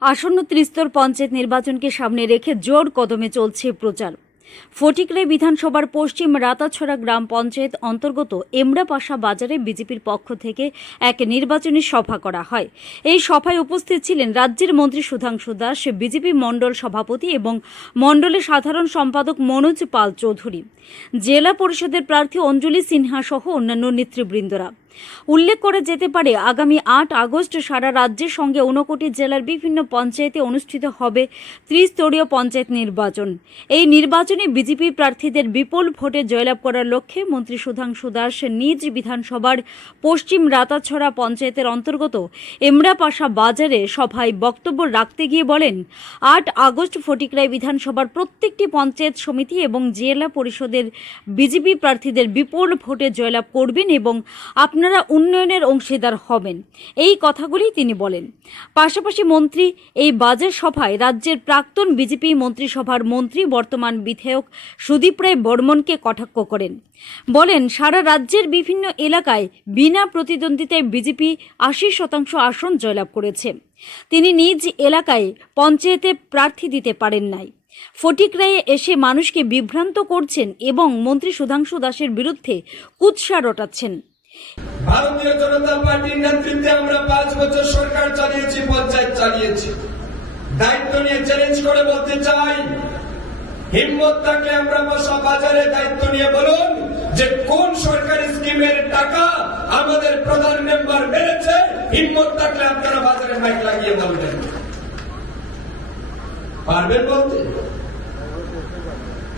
আসন্ন ত্রিস্তর পঞ্চায়েত নির্বাচনকে সামনে রেখে জোর কদমে চলছে প্রচার। ফটিকরাই বিধানসভার পশ্চিম রাতাছড়া গ্রাম পঞ্চায়েত অন্তর্গত এমরাপাশা বাজারে বিজেপির পক্ষ থেকে এক নির্বাচনী সভা করা হয়। এই সভায় উপস্থিত ছিলেন রাজ্যের মন্ত্রী সুধাংশু দাস, বিজেপি মণ্ডল সভাপতি এবং মণ্ডলের সাধারণ সম্পাদক মনোজ পাল চৌধুরী। জেলা পরিষদের প্রার্থী অঞ্জলি সিনহা সহ অন্যান্য নেতৃবৃন্দরা। উল্লেখ করে যেতে পারে, আগামী আট আগস্ট সারা রাজ্যের সঙ্গে ঊনকোটি জেলার বিভিন্ন পঞ্চায়েতে অনুষ্ঠিত হবে ত্রিস্তরীয় পঞ্চায়েত নির্বাচন। এই নির্বাচনে বিজেপি প্রার্থীদের বিপুল ভোটে জয়লাভ করার লক্ষ্যে মন্ত্রী সুধাংশু দাস নিজ বিধানসভার পশ্চিম রাতাছড়া পঞ্চায়েতের অন্তর্গত এমরাপাশা বাজারে সভায় বক্তব্য রাখতে গিয়ে বলেন, আট আগস্ট ফটিকরাই বিধানসভার প্রত্যেকটি পঞ্চায়েত সমিতি এবং জেলা পরিষদের বিজেপি প্রার্থীদের বিপুল ভোটে জয়লাভ করবেন এবং আপনারা উন্নয়নের অংশীদার হবেন। এই কথাগুলি তিনি বলেন। পাশাপাশি মন্ত্রী, এই বাজেট সভায় রাজ্যের প্রাক্তন বিজেপি মন্ত্রিসভার মন্ত্রী বর্তমান বিধায়ক সুদীপ রায় বর্মনকে কটাক্ষ করেন। বলেন, সারা রাজ্যের বিভিন্ন এলাকায় বিনা প্রতিদ্বন্দ্বিতায় বিজেপি আশি শতাংশ আসন জয়লাভ করেছে। তিনি নিজ এলাকায় পঞ্চায়েতে প্রার্থী দিতে পারেন নাই। ফটিকরায়ে এসে মানুষকে বিভ্রান্ত করছেন এবং মন্ত্রী সুধাংশু দাসের বিরুদ্ধে কুৎসা রটাচ্ছেন। ভারতীয় জনতা পার্টির নেতৃত্বে আমরা পাঁচ বছর সরকার চালিয়েছি, পঞ্চায়েত চালিয়েছি। দায়িত্ব নিয়ে চ্যালেঞ্জ করে বলতে চাই, হিম্মত থাকলে আমরা বসা বাজারে, দায়িত্ব নিয়ে বলুন যে কোন সরকারি স্কিমের টাকা আমাদের প্রধান মেম্বার মেরেছে, হিম্মত থাকলে আপনারা বাজারে মাইক লাগিয়ে বলবেন। পারবেন বলতে?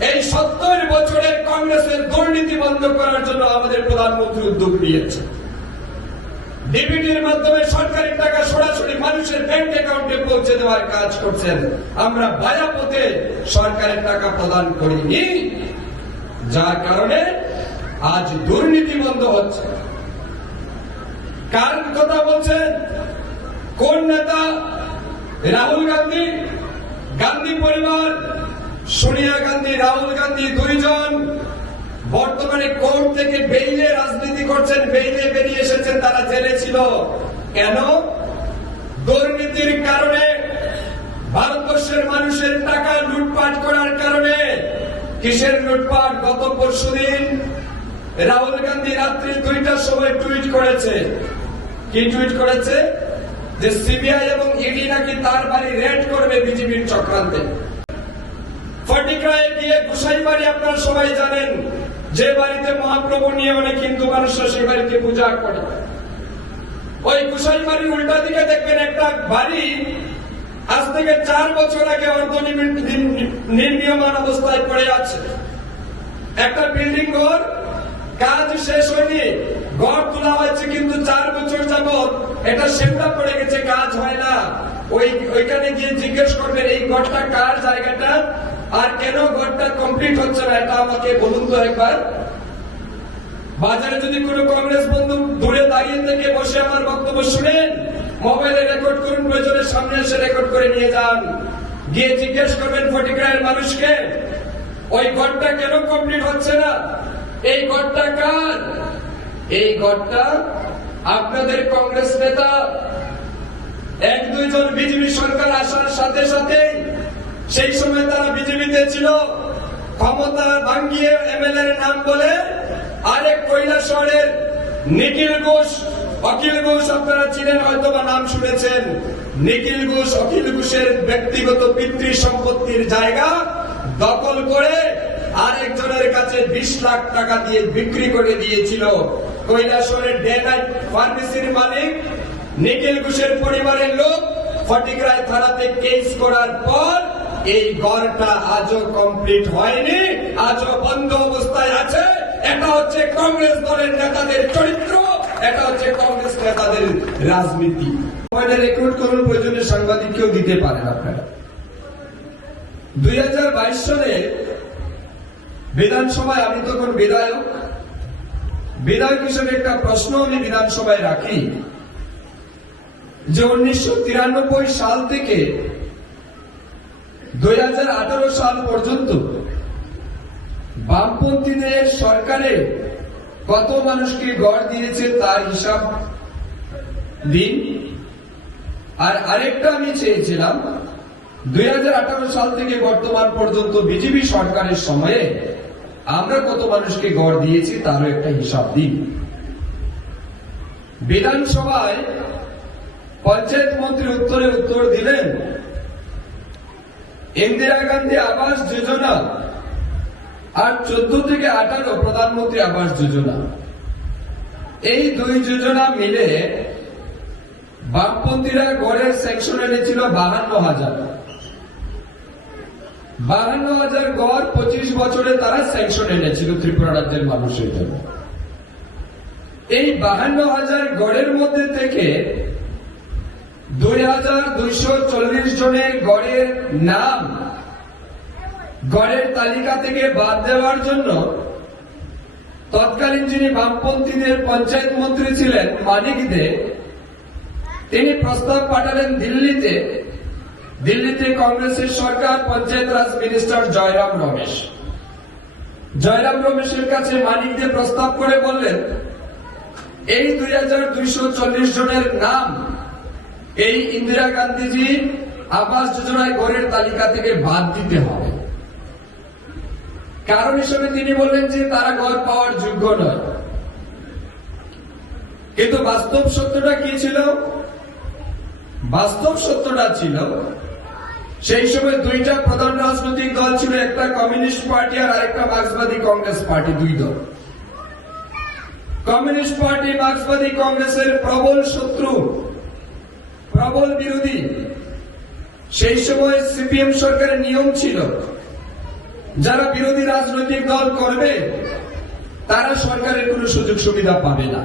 এই সত্তর বছরের কংগ্রেসের দুর্নীতি বন্ধ করার জন্য আমাদের প্রধানমন্ত্রী উদ্যোগ নিয়েছে। ডিবিটির মাধ্যমে সরকারি টাকা সরাসরি মানুষের ব্যাংক অ্যাকাউন্টে পৌঁছে দেওয়ার কাজ করছেন। আমরা বায়াপথে সরকারের টাকা প্রদান করিনি। যার কারণে আজ দুর্নীতি বন্ধ হচ্ছে। কার কথা বলছেন? কোন নেতা? রাহুল গান্ধী? গান্ধী পরিবার? সোনিয়া গান্ধী, রাহুল গান্ধী দুইজন বর্তমানে কোর্ট থেকে বেইলে রাজনীতি করছেন, বেইলে বেরিয়ে এসেছেন, তারা জেলে ছিল। কেন? দুর্নীতির কারণে, ভারতবর্ষের মানুষের টাকা লুটপাট করার কারণে। কিসের লুটপাট? গত পরশুদিন রাহুল গান্ধী রাত্রি দুইটার সময় টুইট করেছে। কি টুইট করেছে? যে সিবিআই এবং ইডি নাকি তার বাড়ি রেড করবে বিজেপির চক্রান্তে। ফটিকরায় গিয়ে গুসাই বাড়ি আপনারা সবাই জানেন, যে বাড়িতে মহাপ্রভু নিয়ে অনেক হিন্দু মানুষরা সেই বাড়িতে পূজা করে। ওই গুসাই বাড়ির উল্টা দিকে দেখবেন একটা বাড়ি, আজ থেকে চার বছর আগে নির্মীয়মান অবস্থায় পড়ে আছে। একটা বিল্ডিং ঘর, কাজ শেষ হয়নি, ঘর তোলা হয়েছে কিন্তু চার বছর যাবৎ এটা সেমটা পড়ে গেছে, কাজ হয় না। ওই ওইখানে গিয়ে জিজ্ঞেস করবেন, এই ঘরটা কার জায়গাটা? আর কেন ঘরটা কমপ্লিট হচ্ছে না? এটা আমাকে বলুন তো একবার। বাজারে যদি কোনো কংগ্রেস বন্ধু দূরে দাঁড়িয়ে থেকে বসে আমার বক্তব্য শুনেন মোবাইলে রেকর্ড করুন প্রয়োজনের সামনে এসে রেকর্ড করে নিয়ে যান। গিয়ে জিজ্ঞেস করবেন ফটিকরায়ের মানুষকে, ওই ঘরটা কেন কমপ্লিট হচ্ছে না? এই ঘরটা কার? এই ঘরটা আপনাদের কংগ্রেস নেতা, এক দুইজন বিজেপি সরকার আসার সাথে সাথে সেই সময় তারা বিজেপিতে ছিল। ক্ষমতা ভাঙ্গিয়ে এমএলএ নাম বলে আরেক শহরের নিখিল ঘোষ, অখিল ঘোষ আপনারা চিনেন হয়তো বা নাম শুনেছেন। নিখিল ঘোষ, অখিল ঘোষের ব্যক্তিগত পিতৃ সম্পত্তির জায়গা দখল করে আরেকজনের কাছে বিশ লাখ টাকা দিয়ে বিক্রি করে দিয়েছিল। কৈলাসরের ডে নাইট ফার্মেসির মালিক, নিখিল ঘোষের পরিবারের লোক ফটিকরায় থানাতে কেস করার পর এই ঘরটা আজও কমপ্লিট হয়নি, আজও বন্ধ অবস্থায় আছে। এটা হচ্ছে কংগ্রেস দলের নেতাদের চরিত্র, এটা হচ্ছে কংগ্রেস নেতাদের রাজনীতি। রেকর্ড করুন, প্রয়োজনে সাংবাদিককেও দিতে পারেন আপনারা। দুই সালে বিধানসভায়, আমি তখন বিধায়ক বিধায়ক হিসেবে একটা প্রশ্ন আমি বিধানসভায় রাখি যে উনিশশো তিরানব্বই সাল থেকে দুই হাজার আঠারো সাল পর্যন্ত বামপন্থীদের সরকারে কত মানুষকে গড় দিয়েছে তার হিসাব দিন। আর আরেকটা আমি চেয়েছিলাম, দুই সাল থেকে বর্তমান পর্যন্ত বিজেপি সরকারের সময়ে আমরা কত মানুষকে গড় দিয়েছি তারও একটা হিসাব দিন। বিধানসভায় পঞ্চায়েত মন্ত্রী উত্তরে উত্তর দিলেন ইন্দিরা গান্ধী আবাস যোজনা আর চোদ্দ থেকে আঠারো প্রধানমন্ত্রী আবাস যোজনা। এই দুই যোজনা মিলে বামপন্থীরা গড়ের সেকশন এনেছিল বাহান্ন হাজার। বাহান্ন হাজার গড় পঁচিশ বছরে তারা সেকশন এনেছিল ত্রিপুরা রাজ্যের মানুষের জন্য। এই বাহান্ন হাজার গড়ের মধ্যে থেকে দুই হাজার দুইশো চল্লিশ জনের গড়ের নাম গড়ের তালিকা থেকে বাদ দেওয়ার জন্য তৎকালীন যিনি বামপন্থীদের পঞ্চায়েত মন্ত্রী ছিলেন মানিক দে, তিনি প্রস্তাব পাঠালেন দিল্লিতে। দিল্লিতে কংগ্রেসের সরকার, পঞ্চায়েত রাজ মিনিস্টার জয়রাম রমেশ। জয়রাম রমেশের কাছে মানিক দে প্রস্তাব করে বললেন, এই দুই হাজার দুইশো চল্লিশ জনের নাম এই ইন্দিরা গান্ধীজি আবাস যোজনায় গড়ের তালিকা থেকে বাদ দিতে হবে। কারণ হিসেবে তিনি বললেন যে তারা ঘর পাওয়ার যোগ্য নয়। কিন্তু বাস্তব সত্যটা কি ছিল? বাস্তব সত্যটা ছিল, সেই সময় দুইটা প্রধান রাজনৈতিক দল ছিল, একটা কমিউনিস্ট পার্টি আর আরেকটা মার্ক্সবাদী কংগ্রেস পার্টি, দুই দল। কমিউনিস্ট পার্টি মার্ক্সবাদী কংগ্রেসের প্রবল শত্রু প্রবল বিরোধী সেই সময় সিপিএম সরকারের নিয়ম ছিল, যারা বিরোধী রাজনৈতিক দল করবে, তারা সরকারের কোনো সুযোগ সুবিধা পাবে না।